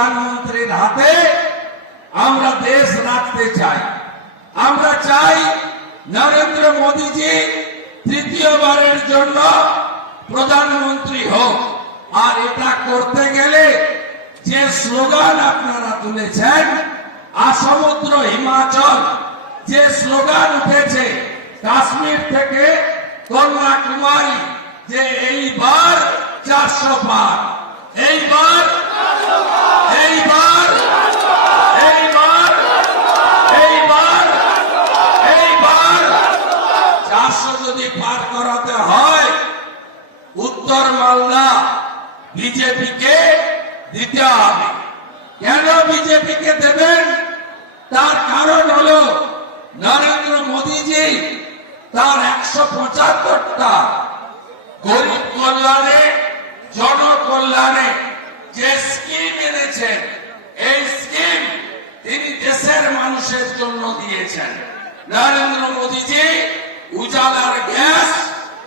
প্রধানমন্ত্রীর হাতে আমরা দেশ রাখতে চাই। আমরা চাই নরেন্দ্র মোদীজি তৃতীয়বারের জন্য প্রধানমন্ত্রী হোক। আর এটা করতে গেলে যে স্লোগান আপনারা তুলেছেন আসমুদ্র হিমাচল, যে স্লোগান উঠেছে কাশ্মীর থেকে কন্যাকুমারী, যে এইবার চারশো পার, এইবার এইবার এইবার এইবার এইবার চারশো যদি পার করাতে হয়, উত্তর মালদা বিজেপিকে দিতে হবে। কেন বিজেপিকে দেবেন? তার কারণ হলো, নরেন্দ্র মোদীজি তার একশো পঁচাত্তরটা গরিব কল্যাণে, জনকল্যাণে যে স্কিম এনেছেন, এই স্কিম তিনি দেশের মানুষের জন্য দিয়েছেন। নরেন্দ্র মোদীজি উজালার গ্যাস,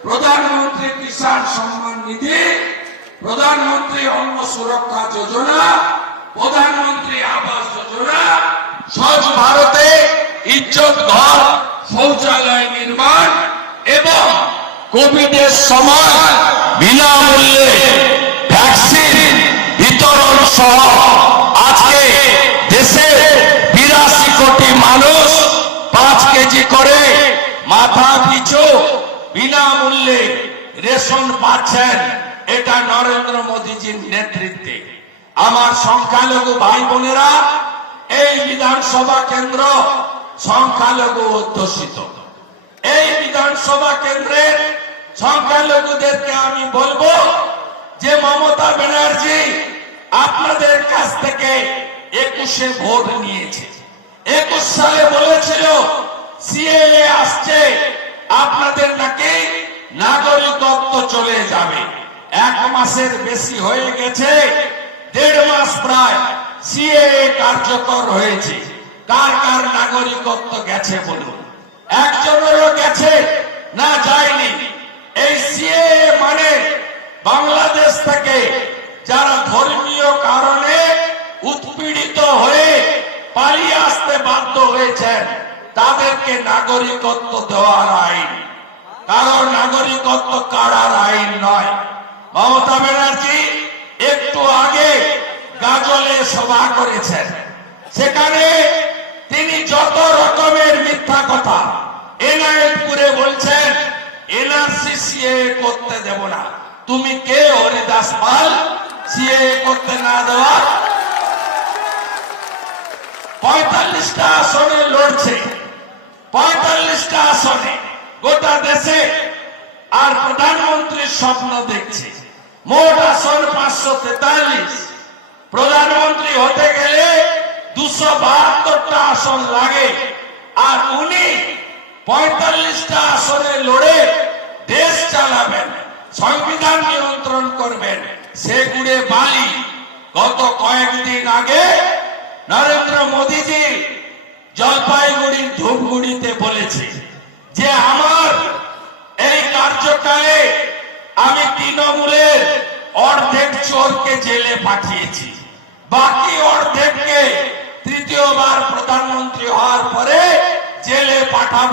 প্রধানমন্ত্রী কিষাণ সম্মান নিধি, প্রধানমন্ত্রী অন্ন সুরক্ষা যোজনা, প্রধানমন্ত্রী আবাস যোজনা, স্বচ্ছ ভারতে ইজ্জত ঘর, শৌচালয় নির্মাণ এবং কোভিডের সময় বিনামূল্যে ভ্যাকসিন বিতরণ সহ আজকে দেশে বিরাশি কোটি মানুষ পাঁচ কেজি করে মাথা পিছু, বিনামূল্যে রেশন পাচ্ছেন এটা নরেন্দ্র মোদীজির নেতৃত্বে। আমার সংখ্যালঘু ভাই বোনেরা, এই বিধানসভা কেন্দ্র সংখ্যালঘু অধ্যুষিত। এই বিধানসভা কেন্দ্রের সংখ্যালঘুদেরকে আমি বলব যে মমতা ব্যানার্জি আপনাদের কাছ থেকে একুশে ভোট নিয়েছে। একুশ সালে বলেছিল, সিএএ আসছে আপনাদের নাকি নাগরিকত্ব চলে যাবে। এক মাসের বেশি হয়ে গেছে, দেড় মাস প্রায় সিএএ কার্যকর হয়েছে। কার কার নাগরিকত্ব গেছে বলুন। একজনেরও গেছে, না যায়নি। এই সিএএ মানে বাংলাদেশ থেকে যারা ধর্মীয় কারণে উৎপীড়িত হয়ে পালিয়ে আসতে বাধ্য হয়েছেন। তাদেরকে নাগরিকত্ব দেওয়ার আইন। কারণ নাগরিকত্ব কারার আইন নয়। মমতা ব্যানার্জি একটু আগে গাজলে সভা করেছেন। সেখানে তিনি যত রকমের মিথ্যা কথা এনআইপুরে বলছেন এনআরসি সিএ করতে দেব না। তুমি কে হরিদাস পাল? সিএ করতে না দেওয়া? পঁয়তাল্লিশটা আসনে লড়ছে। পঁয়তাল্লিশটা আসনে গোটা দেশে আর প্রধানমন্ত্রীর স্বপ্ন দেখছে। মোট আসন পাঁচশো তেতাল্লিশ। প্রধানমন্ত্রী হতে গেলে দুশো বাহাত্তরটা আসন লাগে। আর উনি পঁয়তাল্লিশটা আসনে লড়ে দেশ চালাবেন, সংবিধান নিয়ন্ত্রণ করবেন। সেগুড়ে বালি। গত কয়েকদিন আগে নরেন্দ্র মোদীজি জলপাইগুড়ির ধূপগুড়িতে বলেছে যে আমার এই কার্যকালে আমি তৃণমূলের অর্ধেক চোরকে জেলে পাঠিয়েছি। বাকি অর্ধেককে তৃতীয়বার প্রধানমন্ত্রী হওয়ার পরে জেলে পাঠাবো।